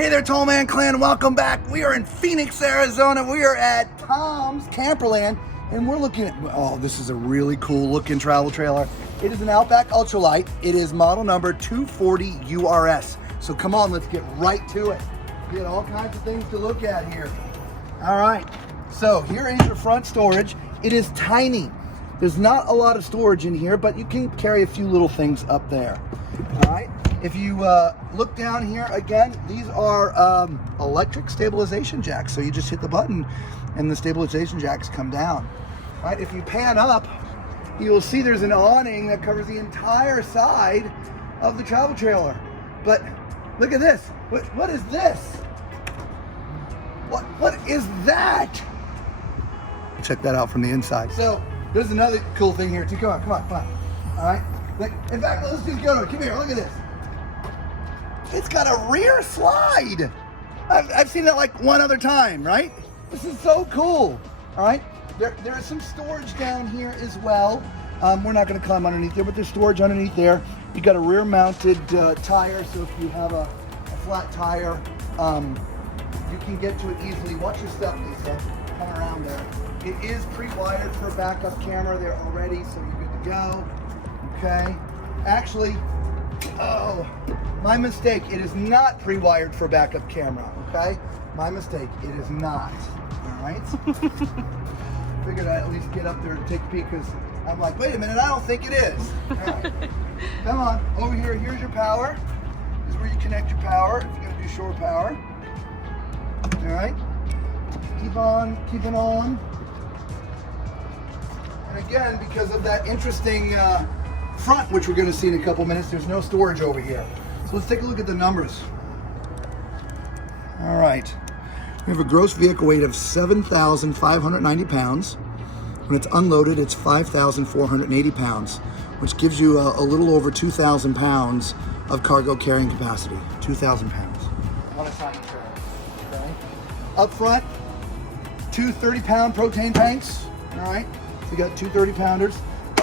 Hey there, Tall Man Clan, welcome back. We are in Phoenix, Arizona. We are at Tom's Camperland, and we're looking at, oh, this is a really cool looking travel trailer. It is an Outback Ultralight. It is model number 240URS. So come on, let's get right to it. We got all kinds of things to look at here. All right, so here is your front storage. It is tiny. There's not a lot of storage in here, but you can carry a few little things up there. All right. If you look down here, again, these are electric stabilization jacks. So you just hit the button and the stabilization jacks come down. Right? If you pan up, you'll see there's an awning that covers the entire side of the travel trailer. But look at this. What is this? What is that? Check that out from the inside. So there's another cool thing here too. Come on. All right. In fact, let's just go to it. Come here, look at this. It's got a rear slide. I've seen that like one other time, right? This is so cool. All right, there is some storage down here as well. We're not going to climb underneath there, but there's storage underneath there. You got a rear mounted tire, so if you have a flat tire, you can get to it easily. Watch your step, Lisa. Come around there. It is pre-wired for a backup camera there already, so you're good to go. Okay, actually, oh, my mistake. It is not pre-wired for backup camera, okay? My mistake. It is not, all right? Figured I'd at least get up there and take a peek because I'm like, wait a minute, I don't think it is. All right. Come on, over here. Here's your power. This is where you connect your power if you're going to do shore power. All right? Keep on keeping on. And again, because of that interesting front, which we're going to see in a couple minutes, there's no storage over here. So let's take a look at the numbers. All right, we have a gross vehicle weight of 7,590 pounds. When it's unloaded, it's 5,480 pounds, which gives you a little over 2,000 pounds of cargo carrying capacity. 2,000 pounds on a tiny trailer. Okay. Up front, two 30-pound propane tanks. All right, so you got two 30-pounders.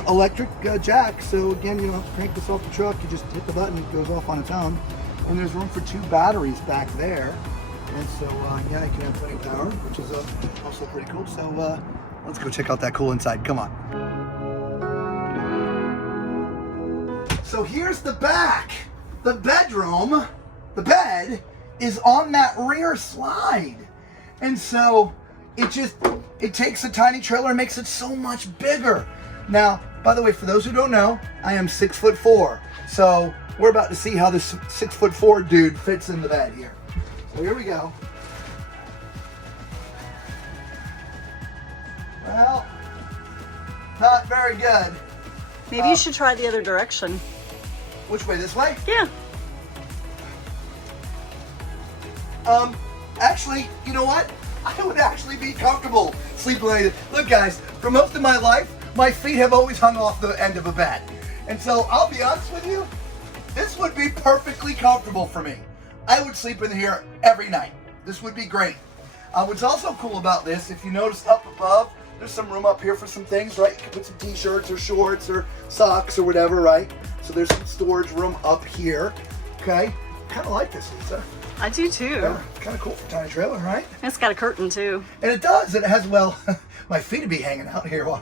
Electric jack, so again, you don't have to crank this off the truck, you just hit the button, it goes off on its own. And there's room for two batteries back there, and so yeah, you can have plenty of power, which is also pretty cool. So let's go check out that cool inside. Come on. So here's the back. The bedroom, the bed is on that rear slide, and so it takes a tiny trailer and makes it so much bigger. Now, by the way, for those who don't know, I am 6'4", so we're about to see how this 6'4" dude fits in the bed here. So here we go. Well, not very good. Maybe you should try the other direction. Which way? This way? Yeah. Actually, you know what? I would actually be comfortable sleeping like this. Look, guys, for most of my life, my feet have always hung off the end of a bed. And so I'll be honest with you, this would be perfectly comfortable for me. I would sleep in here every night. This would be great. What's also cool about this, if you notice up above, there's some room up here for some things, right? You can put some t-shirts or shorts or socks or whatever, right? So there's some storage room up here, okay? Kind of like this, Lisa. I do too. Yeah, kind of cool for a tiny trailer, right? It's got a curtain too. And it does. It has, well, my feet would be hanging out here. Well,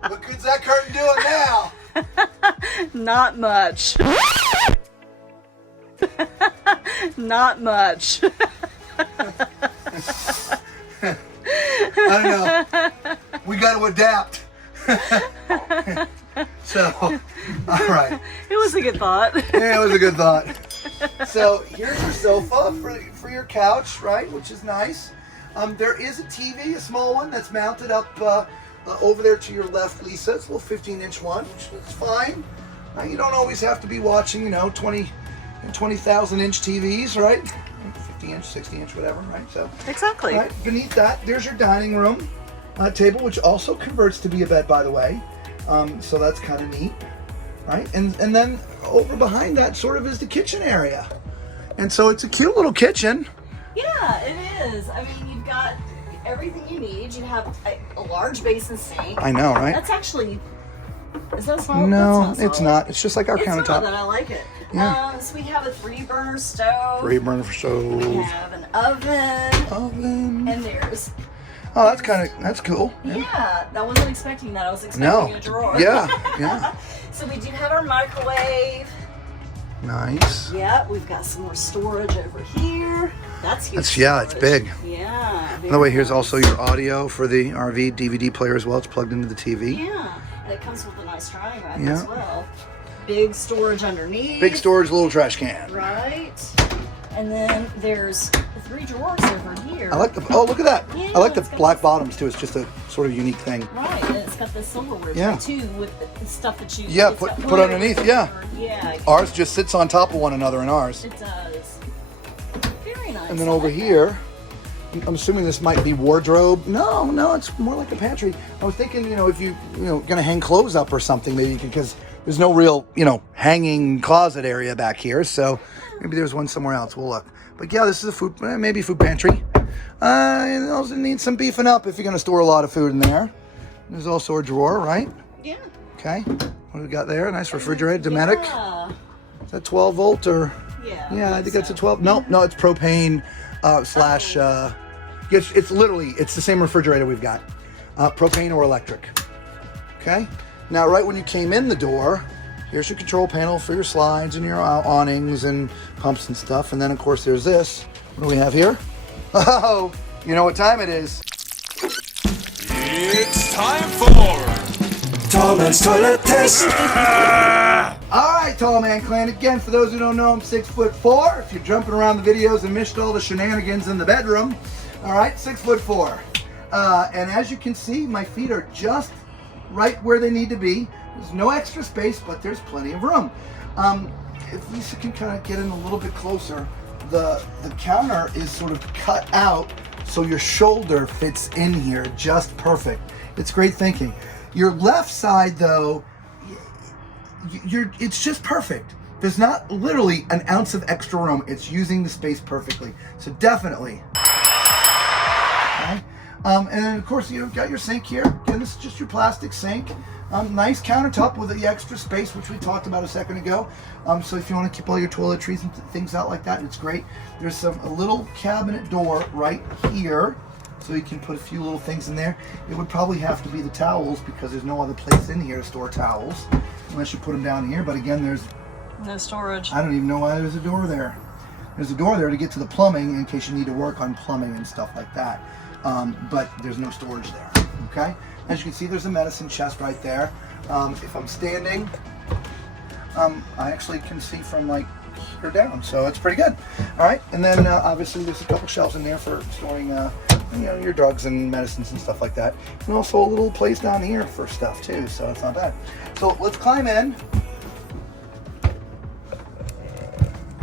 what good's that curtain doing now? Not much. Not much. I don't know. We got to adapt. So, all right. It was a good thought. Yeah, it was a good thought. So here's your sofa for your couch, right? Which is nice. There is a TV, a small one that's mounted up over there to your left, Lisa. It's a little 15-inch one, which is fine. You don't always have to be watching, 20,000-inch TVs, right? 50-inch, 60-inch, whatever, right? So Exactly. Right, beneath that, there's your dining room table, which also converts to be a bed, by the way. So that's kind of neat, right? And then over behind that sort of is the kitchen area. And so it's a cute little kitchen. Yeah, it is. I mean, you've got everything you need. You have a large basin sink. I know, right? That's actually, is that solid? No, That's not it's solid. not. It's just like our It's countertop. not, but I like it. Yeah. So we have a 3-burner stove. 3-burner stove. We have an oven. Oven. And there's... Oh, that's cool. Yeah, I wasn't expecting that. I was expecting a drawer. Yeah, yeah. So we do have our microwave. Nice. Yeah, we've got some more storage over here. That's huge. It's big. Yeah. By the way, here's nice. also your audio for the RV DVD player as well. It's plugged into the TV. Yeah, and it comes with a nice drying rack Yeah. as well. Big storage underneath. Big storage, little trash can. Right. And then there's 3 drawers over here. I like look at that. Yeah, I like the it's got black this- bottoms too. It's just a sort of unique thing. Right, and it's got the silverware Yeah. too with the stuff that you... Yeah, it's put got put wood underneath, or yeah. whatever. Yeah. Ours just sits on top of one another in ours. It does. Very nice. And then I over like that. here, I'm assuming this might be wardrobe. No, it's more like a pantry. I was thinking, if you gonna hang clothes up or something, maybe you can, because there's no real, hanging closet area back here. So maybe there's one somewhere else. We'll look. But yeah, this is a maybe food pantry. It also needs some beefing up if you're gonna store a lot of food in there. There's also a drawer, right? Yeah. Okay. What do we got there? Nice refrigerator, Dometic. Yeah. Is that 12 volt or? Yeah. I think that's a 12. No, it's propane slash. It's literally it's the same refrigerator we've got, propane or electric. Okay. Now, right when you came in the door, here's your control panel for your slides and your awnings and pumps and stuff. And then, of course, there's this. What do we have here? Oh, you know what time it is? It's time for Tall Man's Toilet Test. All right, Tall Man Clan. Again, for those who don't know, I'm 6'4". If you're jumping around the videos and missed all the shenanigans in the bedroom, all right, 6'4". And as you can see, my feet are just right where they need to be. There's no extra space, but there's plenty of room. If Lisa can kind of get in a little bit closer, the counter is sort of cut out so your shoulder fits in here just perfect. It's great thinking. Your left side, though, it's just perfect. There's not literally an ounce of extra room. It's using the space perfectly. So definitely. Okay. And then, of course, you've got your sink here. Again, this is just your plastic sink. Nice countertop with the extra space, which we talked about a second ago. So if you want to keep all your toiletries and things out like that, it's great. There's a little cabinet door right here, so you can put a few little things in there. It would probably have to be the towels because there's no other place in here to store towels, unless you put them down here. But again, there's No storage. I don't even know why there's a door there. There's a door there to get to the plumbing in case you need to work on plumbing and stuff like that. But there's no storage there, okay? As you can see, there's a medicine chest right there. If I'm standing, I actually can see from like here down, so it's pretty good. All right, and then obviously there's a couple shelves in there for storing your drugs and medicines and stuff like that. And also a little place down here for stuff too, so it's not bad. So let's climb in.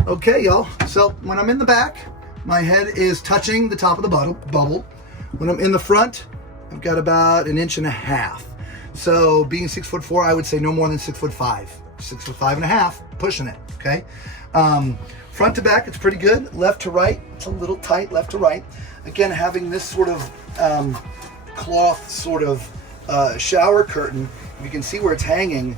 Okay, y'all. So when I'm in the back, my head is touching the top of the bubble. When I'm in the front, I've got about 1.5 inches. So being 6'4", I would say no more than 6'5", 6'5.5", pushing it. Okay. Front to back, it's pretty good. Left to right, it's a little tight. Left to right. Again, having this sort of cloth sort of shower curtain, you can see where it's hanging.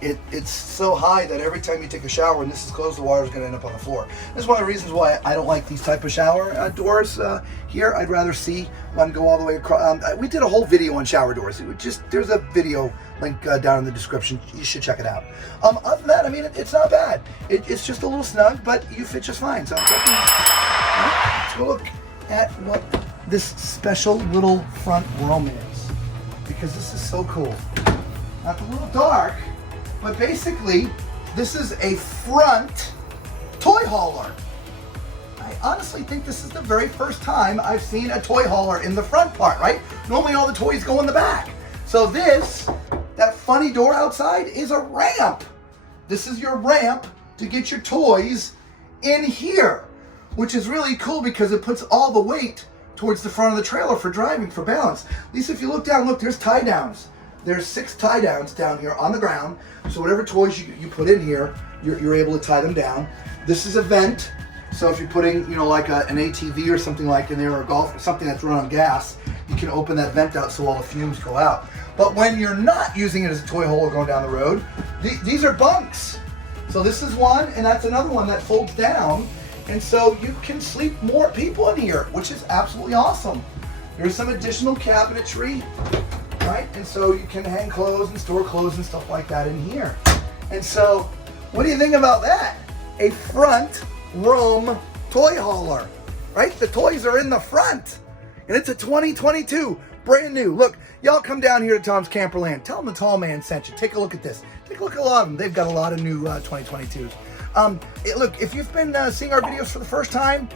It's so high that every time you take a shower and this is closed, the water is going to end up on the floor. This is one of the reasons why I don't like these type of shower doors here. I'd rather see one go all the way across. We did a whole video on shower doors. There's a video link down in the description. You should check it out. Other than that, I mean, it's not bad. It's just a little snug, but you fit just fine. So let's go look at what this special little front room is, because this is so cool. Now, it's a little dark, but basically, this is a front toy hauler. I honestly think this is the very first time I've seen a toy hauler in the front part, right? Normally all the toys go in the back. So that funny door outside is a ramp. This is your ramp to get your toys in here, which is really cool because it puts all the weight towards the front of the trailer for driving, for balance. Lisa, if you look down, look, there's tie downs. There's 6 tie downs down here on the ground. So whatever toys you put in here, you're able to tie them down. This is a vent. So if you're putting, you know, like an ATV or something like in there, or golf, or something that's run on gas, you can open that vent out so all the fumes go out. But when you're not using it as a toy hauler going down the road, these are bunks. So this is one, and that's another one that folds down. And so you can sleep more people in here, which is absolutely awesome. There's some additional cabinetry, right? And so you can hang clothes and store clothes and stuff like that in here. And so, what do you think about that? A front room toy hauler, right? The toys are in the front. And it's a 2022, brand new. Look, y'all come down here to Tom's Camperland. Tell them the tall man sent you. Take a look at this. Take a look at a lot of them. They've got a lot of new 2022s. Look, if you've been seeing our videos for the first time,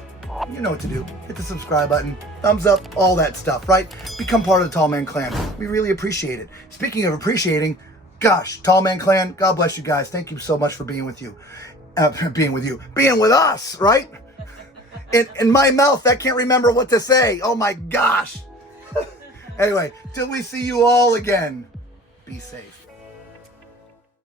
you know what to do. Hit the subscribe button, thumbs up, all that stuff, right? Become part of the Tall Man Clan. We really appreciate it. Speaking of appreciating, gosh, Tall Man Clan, God bless you guys. Thank you so much for being with you. Being with us, right? In my mouth, I can't remember what to say. Oh my gosh. Anyway, till we see you all again, be safe.